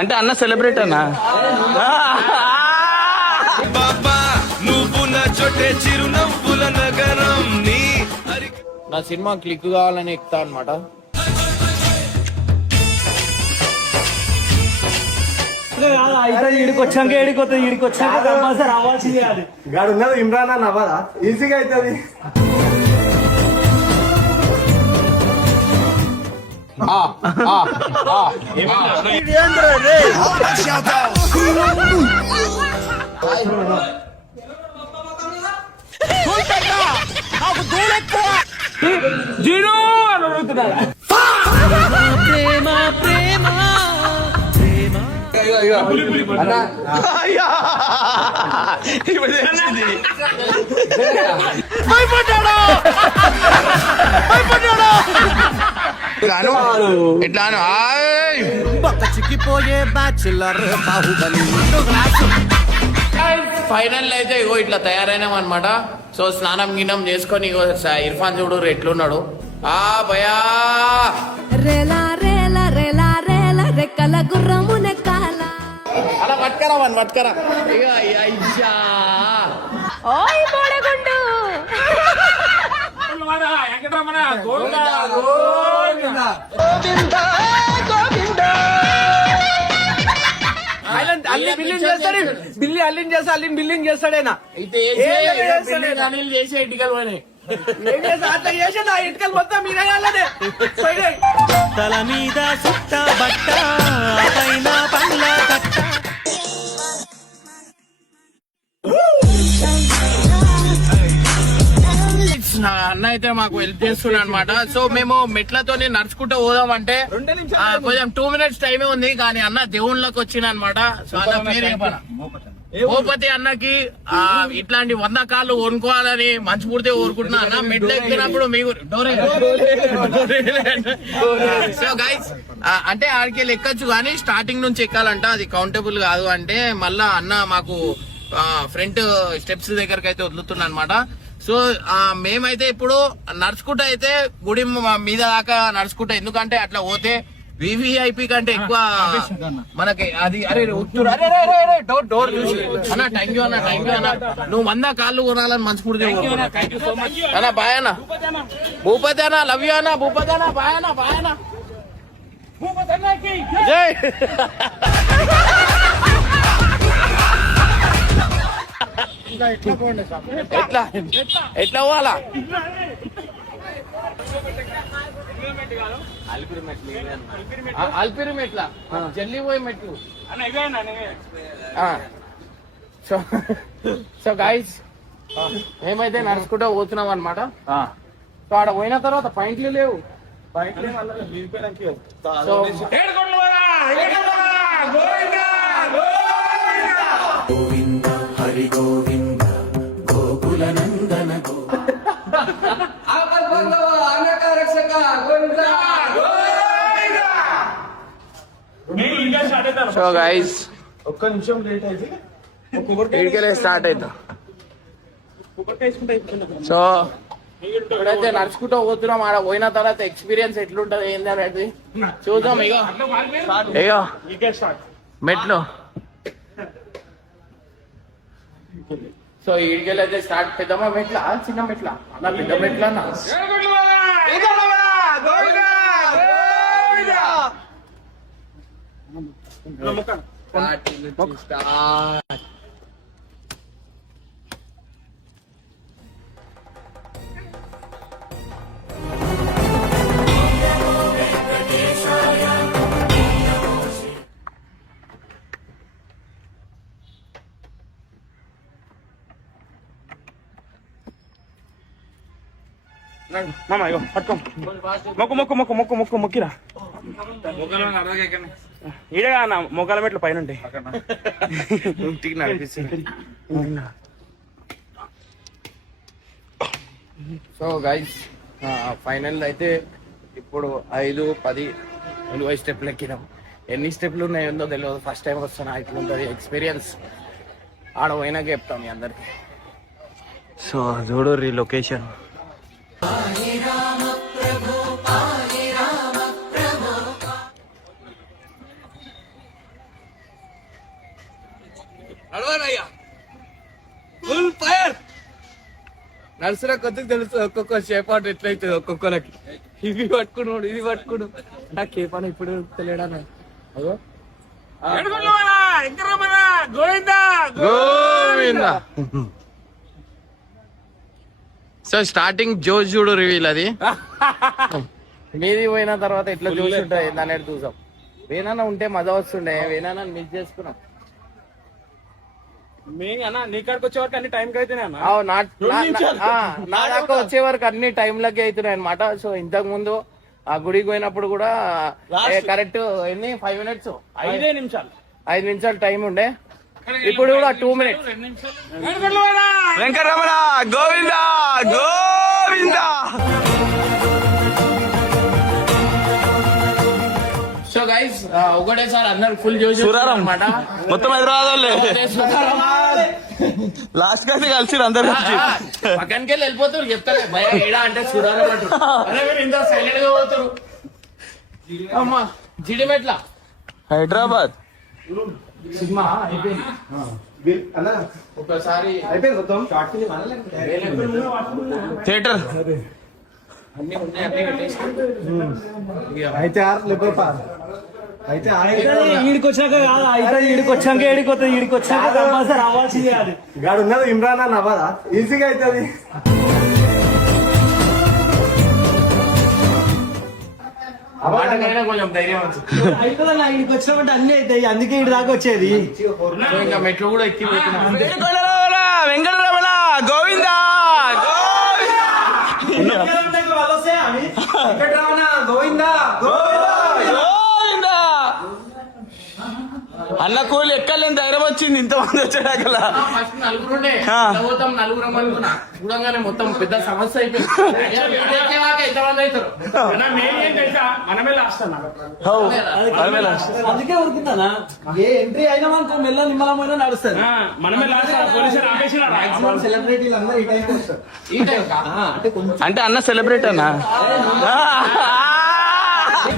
అంటే అన్న సెలబ్రేట్ అన్నా చిరునవ్వుల నగరం నా సినిమా క్లిక్ కావాలని ఎక్కుతా అనమాట. ఈడికొచ్చాక ఏడికొస్తుంది, ఈడికొచ్చాక కంపల్సరీ రావాల్సిందే. అది గాడు ఉన్నది ఇమ్రాన్ అని అవ్వదా ఈజీగా అవుతుంది. ప్రేమ ప్రేమ ఎట్లాను చిక్కిపోయే బ్యాచులర్ బాహుబలి. ఫైనల్ అయితే ఇగో ఇట్లా తయారైనాం అనమాట. సో స్నానం గిన్నం చేసుకొని ఇగో ఇర్ఫాన్ చూడు ఎట్లున్నాడు. భయా రేలా రేలా రేలా రేలా రెక్కల గుర్రము నెక్కాల అలా పట్టుకరా వన్ పట్టుకరా. ఇక అయ్యా ఓయ్ బోడగుండు బిల్లి అల్లింగ్ చేస్తా, అల్లింగ్ బిల్లింగ్ చేస్తాడేనా? అయితే చేసే ఇంటికల్ పోయినాయి. అట్లా చేసి నా ఇంటికల్ మొత్తం మీరే తల మీద సుట్ట బట్ట పైన పండ్ల కట్ట. నా అన్న అయితే మాకు హెల్ప్ చేస్తున్నాడు అనమాట. సో మేము మెట్లతోనే నడుచుకుంటూ పోదాం అంటే కొంచెం 2 minutes టైమే ఉంది, కానీ అన్న దేవుళ్ళకి వచ్చిన అనమాట. సో అన్న పేరు భూపతి అన్నకి ఇట్లాంటి 100 కాళ్ళు కొనుక్కోవాలని మనస్ఫూర్తిగా కోరుకుంటున్నా అన్న. మెట్లు ఎక్కినప్పుడు మీకు సో గైస్ అంటే ఆడికి ఎక్కచ్చు, కానీ స్టార్టింగ్ నుంచి ఎక్కాలంట, అది కౌంటబుల్ కాదు అంటే మళ్ళా అన్న మాకు ఫ్రంట్ స్టెప్స్ దగ్గరకి అయితే వదులుతున్నా అనమాట. సో మేమైతే ఇప్పుడు నడుచుకుంటూ అయితే గుడి మీద దాకా నడుచుకుంటా, ఎందుకంటే అట్లా పోతే వివిఐపి కంటే ఎక్కువ మనకి అది. అరే డోర్ చూసి అన్న థ్యాంక్ యూ అన్న, థ్యాంక్ యూ అన్న. నువ్వు 100 కాళ్ళు కొనాలని మనస్ఫూర్తిగా అన్న. బాయ్ అన్న భూపతి అన్న, లవ్ యూ అన్న భూపతి అన్న. బాయ్ అన్న, బాయ్ అన్న. జై ఎట్లా ఎట్లా పోవాలా? అల్పిరి మెట్ల జల్లి పోయి మెట్లు. సో గైస్ మేమైతే నడుచుకుంటూ పోతున్నాం అనమాట. సో ఆడ పోయిన తర్వాత పాయింట్లు లేవు. గోవింద హరి గోవింద గోకుల నందన సో గైస్ ఒక్క నిమిషం లేట్ అయితే ఇడికెళ్ళి స్టార్ట్ అవుతాం. సో ఇప్పుడైతే నడుచుకుంటూ పోతున్నాం. ఆడ పోయిన తర్వాత ఎక్స్పీరియన్స్ ఎట్లుంటది ఏంది అనేది చూద్దాం. ఇగో మెట్లు. సో ఇడికెళ్ళి అయితే స్టార్ట్. పెద్దమ్మ మెట్ల చిన్న మెట్ల అన్న? పెద్ద మెట్ల అన్న. మామ ఇగో పట్టుకో, మొక్కు మొక్కు మొక్కు మొక్కు మొక్కు మొక్కిరా. ఈడగా అన్న మొక్కల మెట్లు పైన ఉంటాయి. సో గైస్ ఫైనల్ అయితే ఇప్పుడు 5, 10, 20 స్టెప్లు ఎక్కినాం. ఎన్ని స్టెప్లు ఉన్నాయో తెలియదు, ఫస్ట్ టైం వస్తున్నా. ఇట్లుంటుంది ఎక్స్పీరియన్స్. ఆడ పోయినాక చెప్తాం మీ అందరికి. సో చూడు రీ లొకేషన్. నడుస్తున్న కొద్దిగా తెలుసు ఒక్కొక్క చేపాటు ఎట్లయితుంది ఒక్కొక్కరికి. ఇవి పట్టుకున్నాడు ఇది పట్టుకుడు నాకు ఏ పని ఇప్పుడు తెలియడా అదో గోవిందా. సో స్టార్టింగ్ జోష్ చూడు రివీల్ అది. మీది పోయిన తర్వాత ఎట్లా జోష్ ఉంటుంది అనేది చూసాం. వేనాన్న ఉంటే మజా వస్తుండే, వేనాన్న మిస్ చేసుకున్నాం. నీ కాడికి వచ్చే వరకు అన్ని టైం కి అయితేనే నా దాకా వచ్చే వరకు అన్ని టైంలకి అవుతున్నాయి అనమాట. సో ఇంతకు ముందు ఆ గుడికి పోయినప్పుడు కూడా కరెక్ట్ ఎన్ని 5 minutes 5 నిమిషాలు టైం ఉండే. ఇప్పుడు కూడా 2 minutes. Venkataramana Govinda Govinda. So guys ఒకటేసారి అందరు ఫుల్ జోష్ అనమాట. మొత్తం హైదరాబాద్ లాస్ట్ అయితే కలిసి అందరు పక్కనకి వెళ్ళిపోతారు. చెప్తారు భయ ఏడా అంటే చూడాలి అంటారు. ఇంత సైలెంట్ గా పోతారు. అమ్మా జిడిమెట్ల హైదరాబాద్ సినిమా అయిపోయింది. ఒకసారి అయిపోయింది మొత్తం థియేటర్ అన్ని ఉన్నాయి, అన్ని పెట్టేసి అయితే అయితే ఈడికి వచ్చాక కాదు అయితే ఈడికి వచ్చాక ఏడిపోతుంది. ఈడికి వచ్చాక కంపల్సరీ రావాల్సింది కాదు. గాడు ఉన్నది ఇమ్రాన్ అని అవ్వదా ఈజీగా అవుతుంది. కొంచెం ధైర్యం వచ్చింది. అయిపోదా ఈడికి వచ్చినప్పుడు అన్ని అవుతాయి. అందుకే ఇటు దాకా వచ్చేది. ఇంకా మెట్లు కూడా ఎక్కి వెంకటరమణ గోవిందా గోవిందా గోవిందా. అన్న కూలి ఎక్కలేని ధైర్యం వచ్చింది ఇంతమంది వచ్చాడకలా. ఫస్ట్ నలుగురుండే పోతాం నలుగురం అనుకున్నా. చూడంగానే మొత్తం పెద్ద సమస్య అయిపోయింది. ఎంతమంది అవుతారు అందుకే ఉరుకుతానా ఏ ఎంట్రీ అయినా మనకు మెల్ల నిమ్మలమైన నడుస్తుంది. సెలబ్రిటీలు అందరూ ఈ టైంకి వస్తారు. ఈ టైం అంటే అన్న సెలబ్రేట్ అన్నా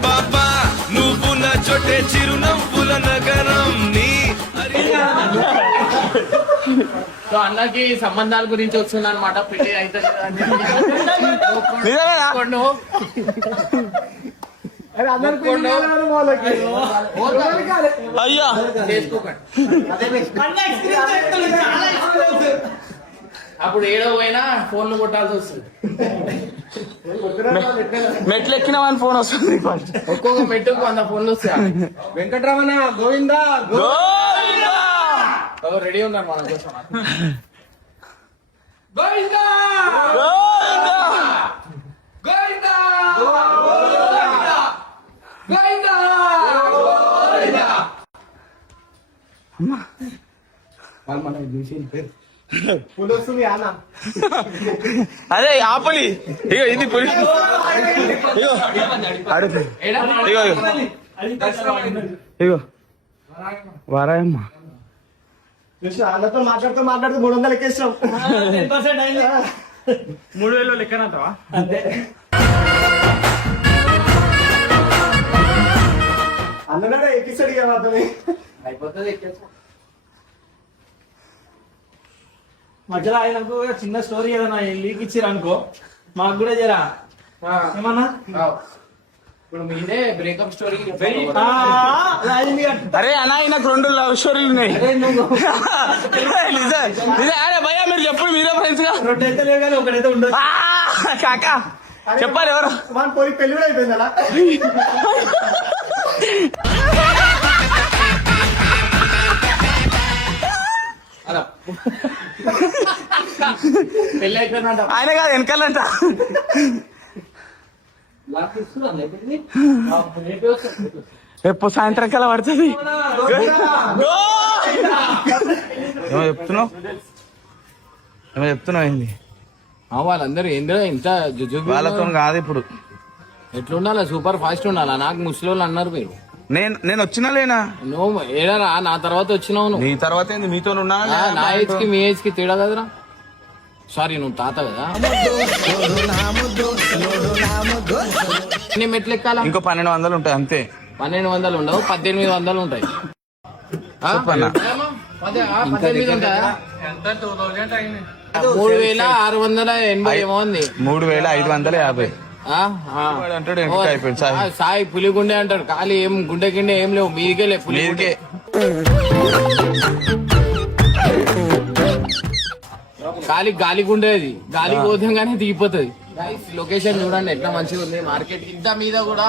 బాబా నువ్వు నా చోటే చిరునవ్వుల నగరం నీ. సో అన్నకి సంబంధాల గురించి వస్తుంది అనమాట. పెళ్లి అయితే అయ్యా అప్పుడు ఏడో పోయినా ఫోన్లు కొట్టాల్సి వస్తుంది. మెట్లు ఎక్కినామని ఫోన్ వస్తుంది. ఒక్కొక్క మెట్టుకు 100 ఫోన్లు వస్తాయి. వెంకటరమణ గోవిందా గోవిందా. రెడీ ఉన్నారు మన కోసం. గోవిందా గోవిందా గోవిందా. అదే ఆపలి ఇగో ఇది పులి. ఇగో అడుగు ఇగో ఇగో వారాయమ్మ అన్నతో మాట్లాడుతూ 300 ఎక్కేసాం. 3000 లెక్కనంటావా? అంతే. అన్నగా ఎక్కిస్తాడు ఇక మాత్రమే అయిపోతుంది. ఎక్కేస్తాం. మధ్యలో ఆయనకు చిన్న స్టోరీ ఏదైనా లీక్ ఇచ్చిరు అనుకో మాకు కూడా జరా ఏమన్నా. ఇప్పుడు మీదే బ్రేకప్ స్టోరీ. అరే అన్న ఆయనకు 2 లవ్ స్టోరీలు ఉన్నాయి. అరే భయ్యా మీరు చెప్పండి మీరే ఫ్రెండ్స్ గా. 2 అయితే లేవు కానీ ఒకటైతే ఉండదు. కాకా చెప్పాలి ఎవరు మన పోయి పెళ్లి కూడా అయిపోయింది అలా. పెళ్లి అయిపోయిందంట. ఆయన కాదు వెనకాలంట. రేపు సాయంత్రం కల్లా పడుతుంది. ఏమో చెప్తున్నావు ఏంది? వాళ్ళందరూ ఏంద్రా ఇంత వాళ్ళతో కాదు ఇప్పుడు. ఎట్లుండాలా? సూపర్ ఫాస్ట్ ఉండాలా? నాకు ముసలి అన్నారు మీరు. నేను వచ్చినా లేనా? నువ్వు ఏడారా నా తర్వాత వచ్చినావు. నువ్వు నీ తర్వాత ఏంది మీతో ఉన్నా? నా ఏజ్ కి మీ ఏజ్ కి తేడా కదరా. సారీ నువ్వు తాత కదా. మెట్లు ఎక్కాలా? ఇంకో 1200 ఉంటాయి అంతే. 1200 ఉండవు, 1800 ఉంటాయి. 1800 ఉంటుందా? 3680 ఏమో ఉంది. 3550 అంటాడు అయిపోయింది సాయి. సాయి పులిగుండే అంటాడు. ఖాళీ ఏం గుండె గిండె ఏం లేవు, మీదికే లేవు పులిగుండే. ఖాళీ గాలి గుండేది, గాలి పోతంగానే దిగిపోతుంది. లొకేషన్ చూడండి ఎట్లా మంచిగా ఉంది. మార్కెట్ ఇంత మీద కూడా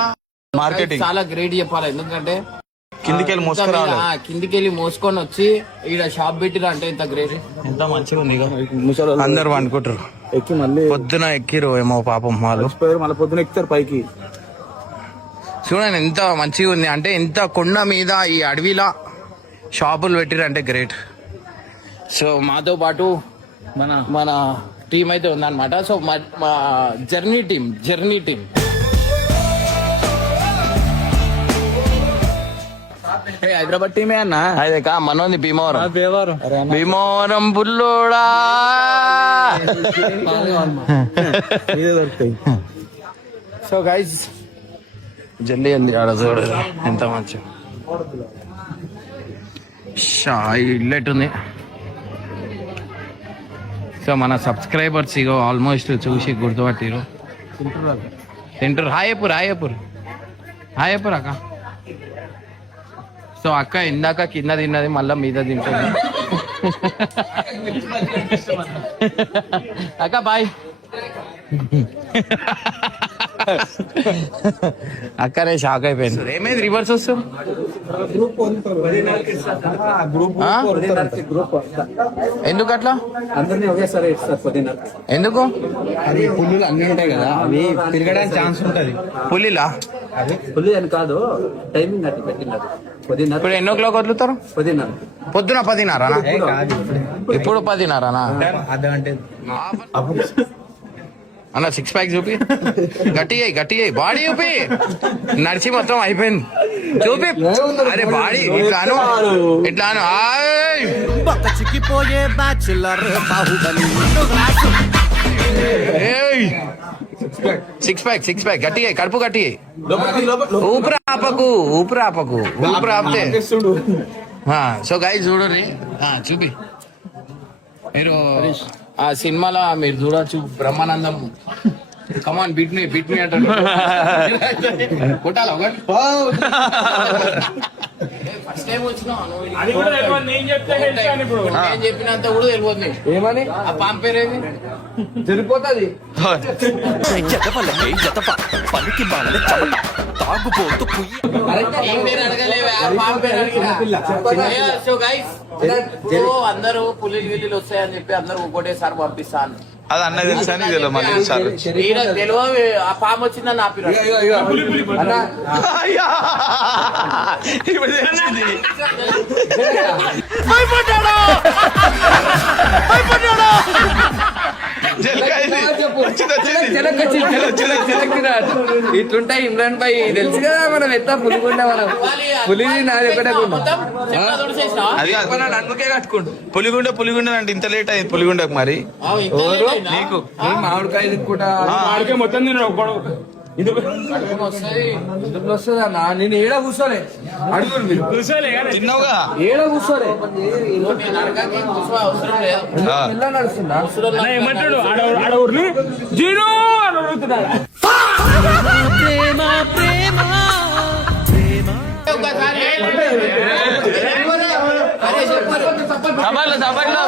మార్కెటింగ్ చాలా గ్రేట్ చెప్పాలి. ఎందుకంటే కిందికెళ్ళి మోసుకురావాలి, కిందికెళ్ళి మోసుకొని వచ్చి ఈడ షాప్ పెట్టిరా అంటే ఇంత గ్రేట్. ఎంత మంచిగా ఉంది. అందరు అనుకుంటారు ఎక్కి మళ్ళీ పొద్దున ఎక్కిరు ఏమో పాపం వాళ్ళు, మళ్ళీ పొద్దున ఎక్కుతారు పైకి. చూడండి ఎంత మంచిగా ఉంది. అంటే ఎంత కొండ మీద ఈ అడవిలా షాపులు పెట్టిరు అంటే గ్రేట్. సో మాతో పాటు మన టీం అయితే ఉందన్నమాట. సో మా జర్నీ టీం హైదరాబాద్ టీమే అన్న. అదే కా మనోంది భీమవరం బుల్లోడా దొరుకుతాయి. సో గైజ్ జల్దీ అంది ఆడ చూడు ఎంత మంచి ఇల్లు ఎట్టుంది. సో మన సబ్స్క్రైబర్స్ ఇగో ఆల్మోస్ట్ చూసి గుర్తుపట్టిరు, తింటారు. హాయపూర్ అక్క. సో అక్క ఇందాక కింద తిన్నది మళ్ళా మీద తింటుంది. అక్క బాయ్. అక్కనే షాక్ అయిపోయింది. ఏమైంది రివర్స్ వస్తాం? ఎందుకు అట్లా? అందరినీ ఒకేసారి ఎందుకు? అది పుల్లులు అన్ని ఉంటాయి కదా, అవి తిరగడానికి ఛాన్స్ ఉంటది. పులిలా? పుల్లి అని కాదు, టైమింగ్ అట్లా పెట్టినారు. ఇప్పుడు ఎన్నో క్లాక్ వదులుతారు? పొద్దున 10:30. ఇప్పుడు 10:30 అన్న. 6 ప్యాక్ చూపి, గట్టి అయ్యి బాడీ చూపి. నడిచి మొత్తం అయిపోయింది చూపి. అరే బాడీ ఇట్లాను చిక్కిపోయే బ్యాచులర్ బాహుబలి. 6 ప్యాక్ గట్టి అయ్యి, కడుపు గట్టి అయ్యి. ఊపిరి ఆపితే. సో గైస్ చూడండి, చూపి. మీరు ఆ సినిమాలో మీరు చూడొచ్చు, బ్రహ్మానందం కమాన్ బీట్ మీ అంటాడు. కొట్టాలి ఒకటి. ఫస్ట్ టైం వచ్చినావు నేను చెప్పినంత కూడా తెలియదు నీకు. ఏమని ఆ పాము పేరేది తెలిపోతుంది. అందరూ పులి గిల్లీలు వస్తాయని చెప్పి అందరూ ఒకటేసారి పంపిస్తాను. అది అన్న తెలుసా తెలియదు మళ్ళీ తెలియదు. ఆ పాము వచ్చిందని ఆపిరు. ఇట్లుంటాయి ఇమ్రాన్ భాయ్, తెలుసు కదా మనం ఎంత పులిగుండా. మనం పులిని నాది ఒకటే అది అందుకే కట్టుకోండి. పులిగుండ అంటే ఇంత లేట్ అయింది పులిగుండకు. మరి నీకు మామిడికాయ తినుకుంటా మొత్తం వస్తుందా? నేను ఏడ కూర్చోలే, అడుగురు మీరు తిన్నావుగా, ఏడ కూర్చోలే. ఎలా నడుస్తుందా? ఏమంటాడు ఆడవురిని జీరో అని అడుగుతున్నాడు.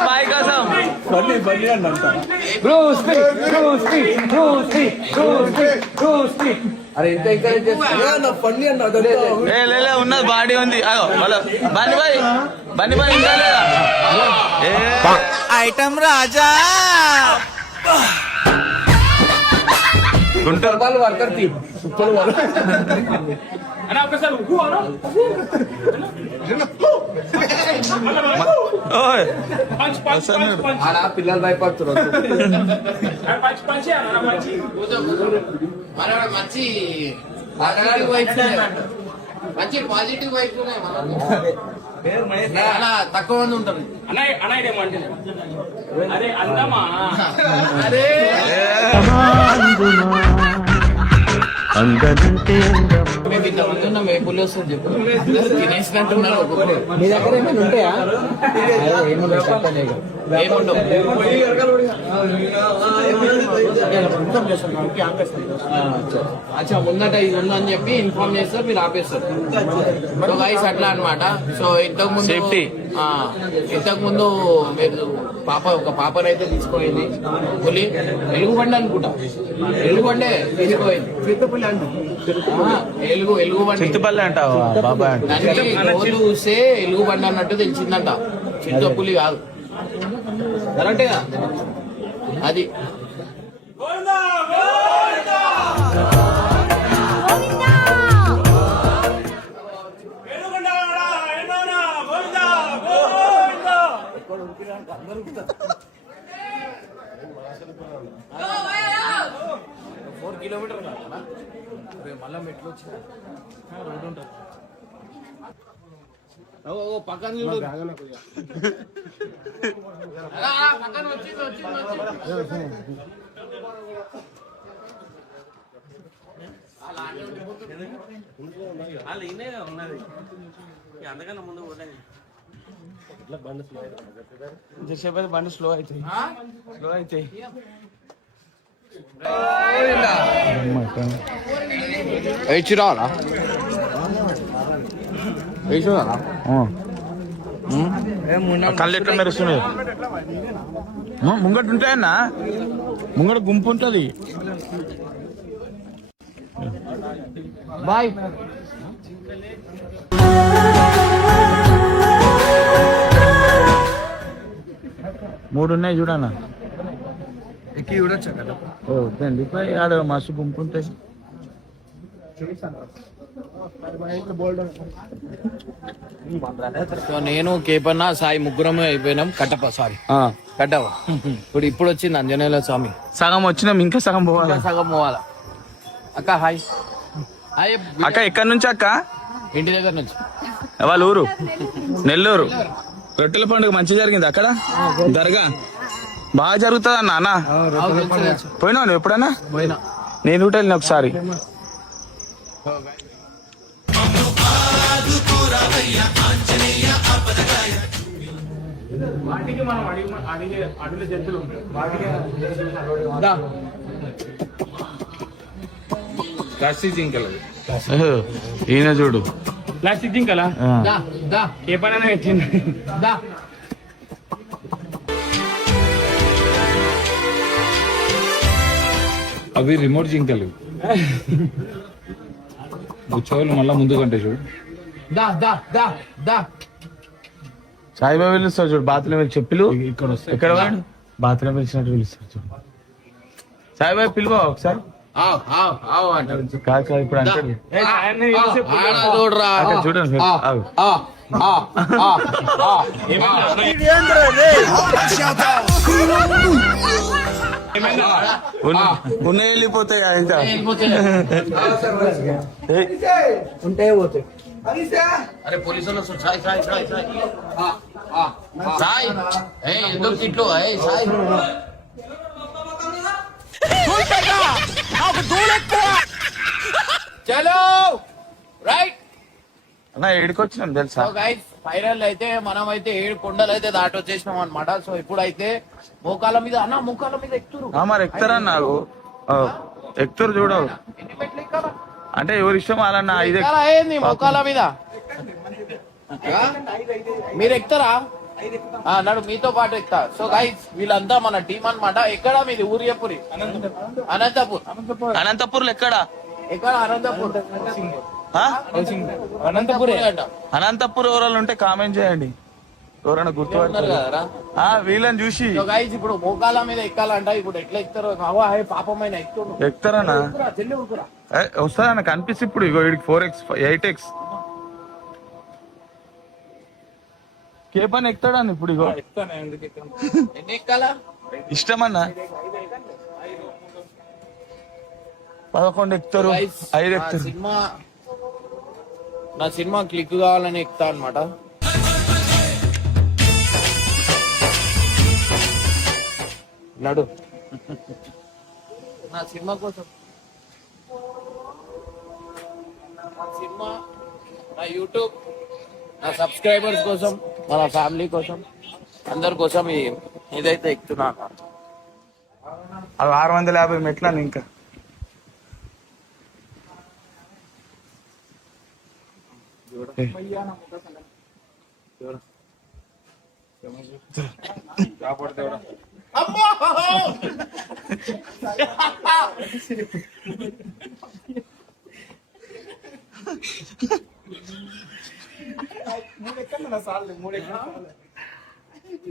బాయ్ కోసం అరే ఇంత ఎంకరేజ్ ఉన్నది బాడీ ఉంది. బండి బాయ్ ఇంకా లేదా ఐటమ్ రాజా. గుంటూరు వాళ్ళు వర్కర్ తీ పిల్లలు భయపడుతున్నారు. మంచి పాజిటివ్ వైఫ్ తక్కువ మంది ఉంటారు. అరే అందమా అందనంటే మేము ఇంతమంది ఉన్నాం ఏ పులి వస్తుంది చెప్పు అందరూ తినేసినట్టున్నారు ఒక్కొక్కరు మీ దగ్గర ఏమైనా ఉంటాయా? ఏముండవు అచ్చా ముందట ఇది ఉందని చెప్పి ఇన్ఫార్మ్ చేస్తారు మీరు ఆపేస్తారు సో గైస్ అట్లా అన్నమాట సో ఇంతకు ముందు Safety. ఇంతకు ముందు మీరు ఒక పాపనైతే తీసుకోయింది పులి ఎలుగుబండి అనుకుంటా ఎలుగుబండే తీసుకోయింది ఎలుగుబండి చింతపల్లి అంటావా బాబాయ్ అంటే దానికి రోజు చూస్తే ఎలుగుబండి అన్నట్టు తెలిసిందంట చింత పులి కాదు కరెక్టేగా అది మళ్ళా మెట్లు వచ్చిన రోడ్డు ఉంటుంది పక్కన చూడు పక్కన వచ్చింది అందుకన్నా ముందు పోతే ఇంతసేపు బండి స్లో అవుతాయి స్లో అవుతాయి వేచిరాలా వేసిరాలా కళ్ళు ఎట్లా మెరుస్తున్నాయి ముంగట ఉంటాయన్నా ముంగట గుంపు ఉంటది బాయ్ మూడు ఉన్నాయి చూడన్నా ఎక్కి చూడొచ్చా కదా? వద్దండి ఆడ మస్తు గుంపు ఉంటాయి సో నేను కేపన్న సాయి ముగ్గురం అయిపోయినాం కట్టప్ప సారీ కట్టప్ప ఇప్పుడు వచ్చింది ఆంజనేయుల స్వామి సగం వచ్చినాం ఇంకా సగం పోవాలి ఇంకా సగం పోవాలా అక్క హాయ్ హాయ్ అక్క ఎక్కడి నుంచి అక్క ఇంటి దగ్గర నుంచి వాళ్ళ ఊరు నెల్లూరు రొట్టెల పండుగ మంచి జరిగింది అక్కడ దర్గా బాగా జరుగుతుంది అన్న అన్న పోయినావు నువ్వు ఎప్పుడన్నా పోయినా నేను కూడా వెళ్ళిన ఒకసారి ఈయన చూడు ప్లాస్టిక్ జింకలా దా దా ఏ పనైనా వచ్చింది. దా అవి రిమోట్ జింకలు చెవులు మళ్ళా ముందు కంటే చూడు దా దా దా దా సాయిబాబా పిలుస్తారు చూడు బాత్రూమ్ చెప్పులు ఇక్కడ వస్తాయి ఎక్కడ వాడు బాత్రూమ్ పిలిచినట్టు పిలుస్తారు చూడు సాయిబాబా పిలువా ఒకసారి ఆవ్ ఆవ్ ఆవ్ అంటారు కాదు కాదు ఇప్పుడు అంటే ఆడ చూడరా అక్కడ చూడండి ఆగు. ఉన్న వెళ్ళిపోతాయి కదా ఇంకా ఉంటే పోతాయి. అరే పోలీసులు వస్తారు. సాయి సాయి సాయి సాయి సాయి ఎందుకు తిట్లు సాయి చలో రైట్ అన్న ఏడుకొచ్చినాం తెలుసా సో గైస్ ఫైనల్ అయితే మనం అయితే 7 కొండలు అయితే దాటి వచ్చేసినాం అనమాట. సో ఇప్పుడైతే మోకాల మీద అన్న మోకాల మీద ఎక్కుతురు మరి ఎక్కుతారా నాకు ఎక్కుతారు చూడవు ఎన్ని మెట్లు ఎక్కాలా? అంటే ఎవరి ఇష్టం వాళ్ళన్న ఇది ఎక్కాలా ఏంది మోకాల మీద మీరు ఎక్కుతారా నడు మీతో పాటు ఎక్కుతా. సో గైస్ వీళ్ళంతా మన టీం అన్నమాట. ఎక్కడ మీది ఊరు చెప్పురి అనంతపూర్ అనంతపూర్ ఎక్కడ ఎక్కడ అనంతపూర్ అనంతపూర్ అంట అనంతపూర్ ఎవరైనా ఉంటే కామెంట్ చేయండి ఎవరైనా ఉన్నారు గుర్తుపడతారు కదరా. వీళ్ళని చూసి సో గైస్ ఇప్పుడు మోకాల మీద ఎక్కాలంట. ఇప్పుడు ఎట్లా ఎక్కుతారో అవా పాపమైన ఎక్కుతారు ఎక్కుతారన్నా చెల్లి ఊరుకురా. వస్తుందన్న కనిపిస్తుంది ఇప్పుడు ఇగో వీడికి 4x 8x కే పని ఎక్కుతాడని ఇప్పుడు ఇగో ఎన్ని ఎక్కాలా ఇష్టమన్నా 11 ఎక్కుతారు Guys, 5 ఎక్కుతారు నా సినిమా క్లిక్ కావాలని ఎక్కుతా అనమాట. నడు నా సినిమా కోసం సినిమా, నా యూట్యూబ్, నా సబ్స్క్రైబర్స్ కోసం, మన ఫ్యామిలీ కోసం, అందరి కోసం ఇదైతే ఎక్కుతున్నాను. అవి 650 మెట్లని ఇంకా.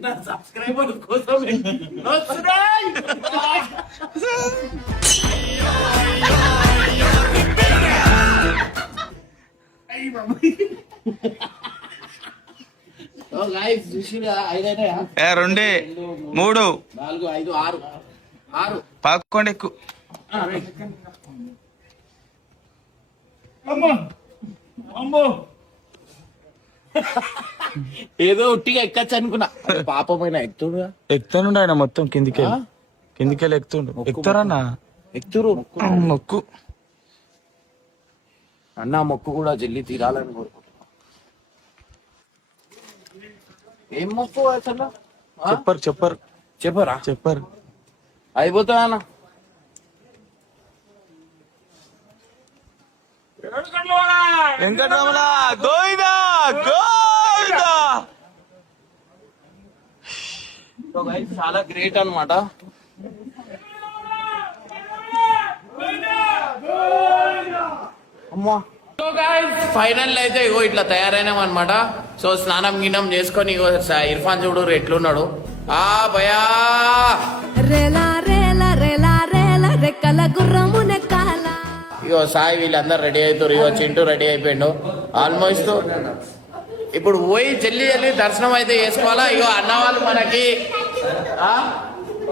నా సబ్స్క్రైబర్ కోసం వస్తున్నాయి. ఓ గైస్ చూసిరా, 5 అయినాయా? 2 3 4 5 6 పాకోండి ఎక్కువ. ఏదో ఉట్టిగా ఎక్కచ్చు అనుకున్నా, పాపమైన ఎక్కుతుడుగా. ఎక్కుతానుండు ఆయన మొత్తం కిందికెళ్ళి ఎక్కుతుండు. ఎక్కుతారన్నా ఎక్కుతురు మొక్కు. అన్న మొక్కు కూడా జల్లి తీరాలని కోరుకుంటున్నా. ఏం మొక్కు అసలు చెప్పరు అయిపోతా అన్న. వెంకటరమణ గోవిందా గోవిందా. చాలా గ్రేట్ అన్నమాట. అమ్మా ఫైనల్ అయితే ఇగో ఇట్లా తయారైనాం అనమాట. సో స్నానం గిన్నం చేసుకొని ఇగో ఇర్ఫాన్ చూడు ఎట్లున్నాడు. ఆ భయా రేలా రేలా రేలా రేలా రెక్కల గుర్రము నెక్కాల. ఇగో సాయి వీళ్ళందరూ రెడీ అవుతారు. ఇగో చింటూ రెడీ అయిపోయిండు ఆల్మోస్ట్. ఇప్పుడు పోయి జల్లి దర్శనం అయితే చేసుకోవాలా. ఇగో అన్న వాళ్ళు మనకి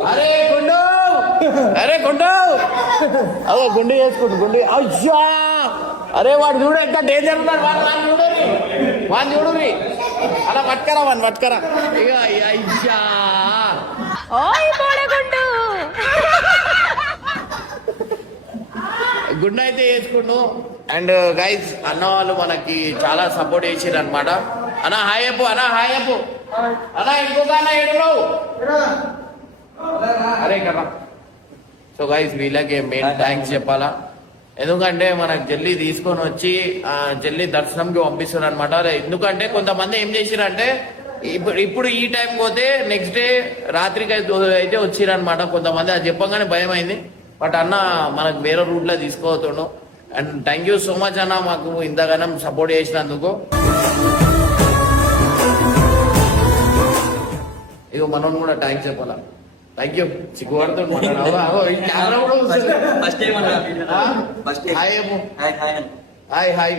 అరే గుండు అదో గుండు చేసుకుంటు గుండు. అయ్యా అరే వాడు చూడు ఎంత డేంజర్ ఉన్నాడు. వాడిని చూడుర్రి అలా పట్టుకరా వాడిని పట్టుకరా. ఇక అయ్యా ఓయ్ బోడగుండు. గుండు అయితే వేసుకుండు. అండ్ గైజ్ అన్న వాళ్ళు మనకి చాలా సపోర్ట్ చేసారు అనమాట. అన్న హాయ్ చెప్పు, అన్న హాయ్ చెప్పు. అన్న ఇంకొక అన్న ఏడులో అరే కదా. సో గైజ్ వీళ్ళకి మెయిన్ థ్యాంక్స్ చెప్పాలా, ఎందుకంటే మనకు జల్లి తీసుకొని వచ్చి జల్లి దర్శనంకి పంపిస్తారు అనమాట. ఎందుకంటే కొంతమంది ఏం చేసిరంటే ఇప్పుడు ఈ టైం పోతే నెక్స్ట్ డే రాత్రికి అయితే వచ్చిరనమాట కొంతమంది. అది చెప్పగానే భయం అయింది. బట్ అన్న మనకు వేరే రూట్ లో తీసుకోవతుండు. And thank you so much అన్న, మాకు ఇంతగానం సపోర్ట్ చేసినందుకు. ఇక మనం కూడా థ్యాంక్స్ చెప్పాలా. Thank you. సిగ్గుపడుతుంది హాయ్ హాయ్.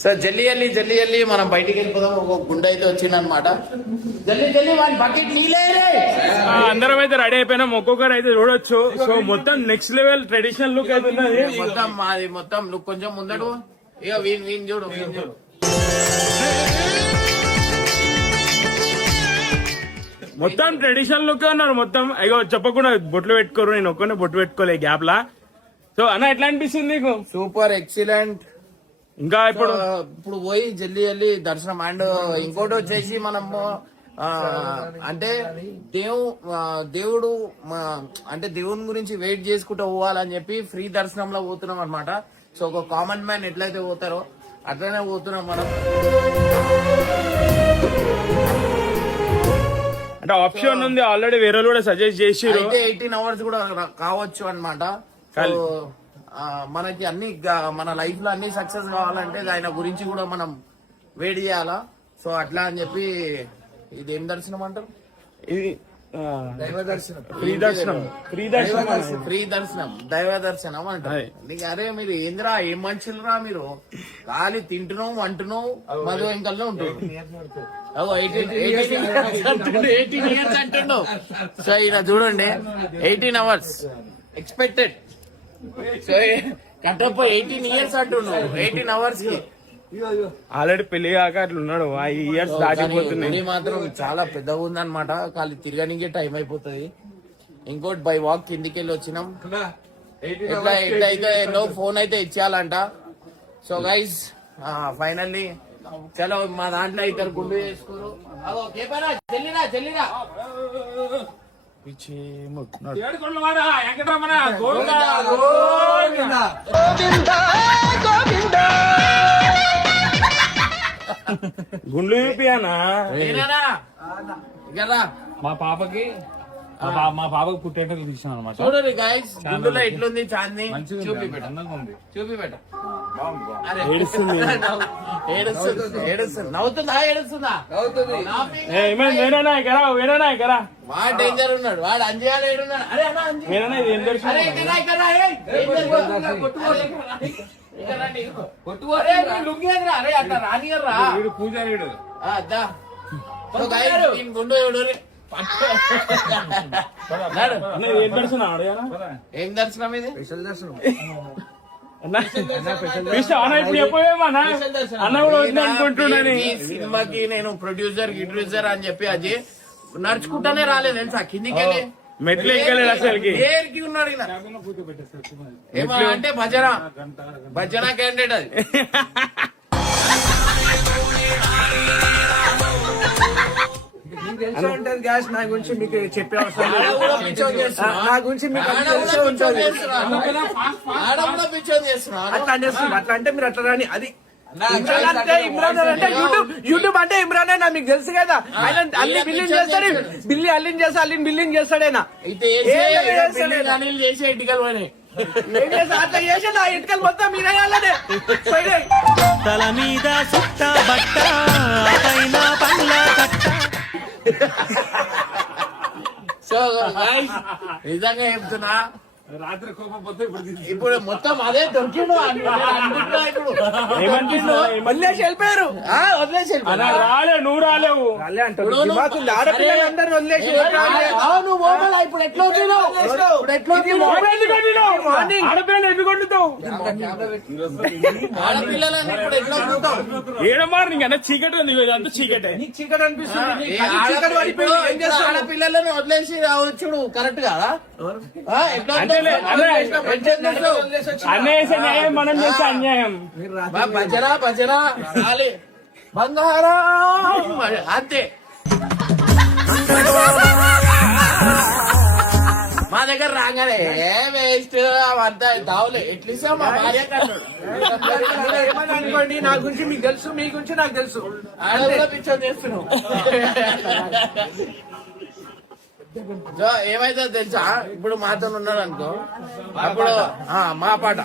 సార్ జల్లి మనం బయటికి వెళ్ళిపోదాం. ఒక గుండె అయితే వచ్చిందనమాట. జల్లి వాడి బకెట్ నీళ్ళే. అందరం అయితే రెడీ అయిపోయినాం. ఒక్కొక్కరు అయితే చూడొచ్చు. సో మొత్తం నెక్స్ట్ లెవెల్ ట్రెడిషనల్ లుక్ అయితే ఉన్నది. మొత్తం మాది మొత్తం లుక్ కొంచెం ముందడు. ఇక వీన్ చూడు. మొత్తం ట్రెడిషనల్ లుక్ ఉన్నారు మొత్తం. అయ్యో చెప్పకుండా బొట్లు పెట్టుకోరు, నేను ఒక్కనే బొట్టు పెట్టుకోలే గ్యాప్ లా. సో అన్న ఎట్లా అనిపిస్తుంది నీకు? Super excellent. ఇంకా ఇప్పుడు పోయి జల్లి దర్శనం. అండ్ ఇంకోటి వచ్చేసి మనము అంటే దేవుడు అంటే దేవుని గురించి వెయిట్ చేసుకుంటూ పోవాలని చెప్పి ఫ్రీ దర్శనంలో పోతున్నాం అనమాట. సో ఒక కామన్ మ్యాన్ ఎట్లయితే పోతారో అట్లనే పోతున్నాం మనం. అంటే ఆప్షన్ ఉంది ఆల్రెడీ, వేరే కూడా సజెస్ట్ చేసిరు. 18 hours కూడా కావచ్చు అనమాట. సో మనకి అన్ని మన లైఫ్ లో అన్ని సక్సెస్ కావాలంటే ఆయన గురించి కూడా మనం వెయిట్ చేయాలా. సో అట్లా అని చెప్పి ఇది ఏం దర్శనం అంటారు? ఇది దైవ దర్శనం, ఫ్రీ దర్శనం దైవ దర్శనం అంటారు. అరే మీరు ఏందిరా, ఏం మనుషులురా మీరు? ఖాళీ తింటున్నావు, అంటున్నావు, మధు వెంకల్లో ఉంటున్నావు. 18 years అంటుండు. సో ఈయన చూడండి 18 hours expected. So Kattappa 18 years అంటున్నావు 18 hours కి. ఆల్రెడీ పెళ్లి కాక అట్లా ఉన్నాడు. 5 years దాటిపోతున్నాయి. మాత్రం చాలా పెద్దగా ఉందన్నమాట. ఖాళీ తిరగనికే టైం అయిపోతుంది. ఇంకోటి బై వాక్ కిందికి వెళ్ళి వచ్చినాం. ఎట్లయితే ఎన్నో ఫోన్ అయితే ఇచ్చేయాలంట. సో గైస్ ఫైనల్లీ చలో మా దాంట్లో ఇద్దరు గుండు చేసుకోరు. చెల్లిరా ఏడుకొండల వాడ వెంకటరమణ గోవిందా. గుండ్లు చూపియానా కదా మా పాపకి పుట్టేటలు తీసాను అనమాట. చూడండి గైస్ గుండులో ఎట్లుంది చాంది మంచిగా చూపి పెట్ట అందంగా ఉంది. చూపిపెట్ట. ఏడుస్తుంది. ఏడుస్తుంది నవ్వుతుందా ఏడుస్తుందా? ఏమైంది? వేరేనా ఎక్కరా వాడు డేంజర్ ఉన్నాడు. వాడు అంజయాలు ఏడున్నాడు. అరే అన్న అంజయ్. వేరేనా ఇది ఏం దర్శనం? అరే ఇక్కడ రా, ఏయ్. ఇక్కడ రండి. అరే నీ లుంగీ ఎదురా. అరే అట్లా రానియర్రా. వీడు పూజారీడు. దా. సో గైస్ దీని గుండు ఎవడు రే? నాడు. అన్న, ఇది ఏం దర్శనం ఆడయానా? ఏం దర్శనం ఇది? అన్న ఇప్పుడు చెప్పవేమన్నా అన్న కూడా వద్దు అనుకుంటున్నాను. ఈ సినిమాకి నేను ప్రొడ్యూసర్ అని చెప్పి అది నడుచుకుంటానే రాలేదు తెలుసా కిందికెళ్ళి మెట్లు ఎక్కలేదు అసలుకి. ఏరికి ఉన్నాడు ఈయన. ఏమో అంటే భజన క్యాండిడేట్ అది. తెలిసే ఉంటది గ్యాస్ నా గురించి మీకు చెప్పే అవసరం ఆడ కూడా పిచ్చోని చేస్తున్నావా? నా గురించి మీకు ఆడ తెలిసే కూడా ఉంటది. పిచ్చోని చేస్తున్నావా? ఆడ కూడా పిచ్చోని చేస్తున్నావా? అట్లా అనేస్తుంది. అట్లా అంటే మీరు అట్లా రాని అది ఇమ్రాన్ అంటే యూట్యూబ్ అంటే ఇమ్రాన్ అయినా మీకు తెలుసు కదా. ఆయన అల్లి బిల్లింగ్ చేస్తాడు. అల్లింగ్ చేస్తా బిల్లింగ్ చేస్తాడైనా. అయితే అనిల్ చేసే ఇటుకలు పోయినాయి. ఏం చేస్తా అట్లా చేసి నా ఇటుకలు మొత్తం మీరే వాళ్ళనే పోయినాయి. తల మీద సుట్ట బట్ట పైన పండ్ల కట్ట. సో guys, నిజంగా చెప్తున్నా రాత్రి కోపం పోతే ఇప్పుడు మొత్తం అదే దొరికిండు అనుకుంటున్నా. ఇప్పుడు ఏమనిపిస్తుందో వదిలేసి వెళ్ళిపోయారు. వదిలేసి అన్న రాలేవు, నువ్వు రాలేవు. వాళ్ళే అంటారు దిమాకు ఉంది. ఆడపిల్లలందరూ వదిలేసి నువ్వు పోగలా ఇప్పుడు ఎట్లా వచ్చినావు? ఇప్పుడు ఎట్లా వచ్చినావు? ఆడపిల్లలు ఎందుకు వండుతావు? ఆడపిల్లలని ఇప్పుడు ఎట్లా వదులుతావు? ఏడమారు నీకు అన్న చీకటి ఉంది, అంత చీకటే. నీకు చీకటి అనిపిస్తుంది. ఏ నీకు చీకటి పడిపోయి ఏం చేస్తావు? ఆడపిల్లలని వదిలేసి రావచ్చుడు కరెక్ట్ కాదా? ఎట్లా అంతేలే, అన్న వేసే న్యాయం మనం చేసే అన్యాయం. భజన రాలే బంగారం అంతే. మా దగ్గర రాగానే వేస్ట్ అవంతా తావులే ఎట్లీసా మా భార్య కన్నాడు. ఏమని అనుకోండి, నా గురించి మీకు తెలుసు, మీ గురించి నాకు తెలుసు. ఆడ కూడా పిచ్చోని చేస్తున్నావు. సో ఏమైతే తెలుసా, ఇప్పుడు మాతో ఉన్నాడు అనుకో, అప్పుడు మా పాట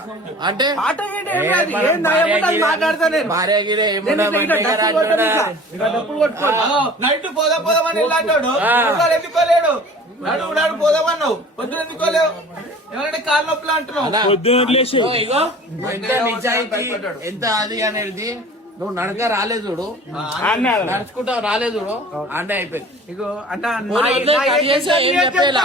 అంటే పాట ఏంటి? ఏం రాదు. ఏం న్యాయం ఉంటే అది మాట్లాడతా నేను. భార్య గిరే ఏమున్నా నైట్ పోదామని వెళ్ళాడు. ఎందుకోలేడు నాడు పోదామన్నావు. పొద్దున ఎందుకోలేవు? ఏమంటే కాళ్ళ నొప్పులు అంటున్నావు. పొద్దున వదిలేసి ఇగో ఎంత నిజాయితీ ఎంత అది అనేది. నువ్వు నడక రాలేదు చూడు, అన్నాడు. నడుచుకుంటా రాలేదు చూడు, అంటే అయిపోయింది. ఇగో అన్న ఏం చెప్పేలా